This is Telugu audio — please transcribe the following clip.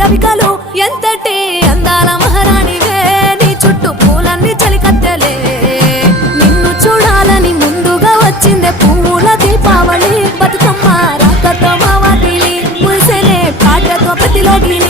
రవికలు ఎంతటి అందాల మహారాణివే నీ చుట్టూ పూలన్నీ చలికత్తెలే నిన్ను చూడాలని ముందుగా వచ్చిందే పువ్వుల దీపావళి బతుకమ్మ రాకతో మా వాకిలి మురిసెనే పాటతో ప్రతిలోకిలి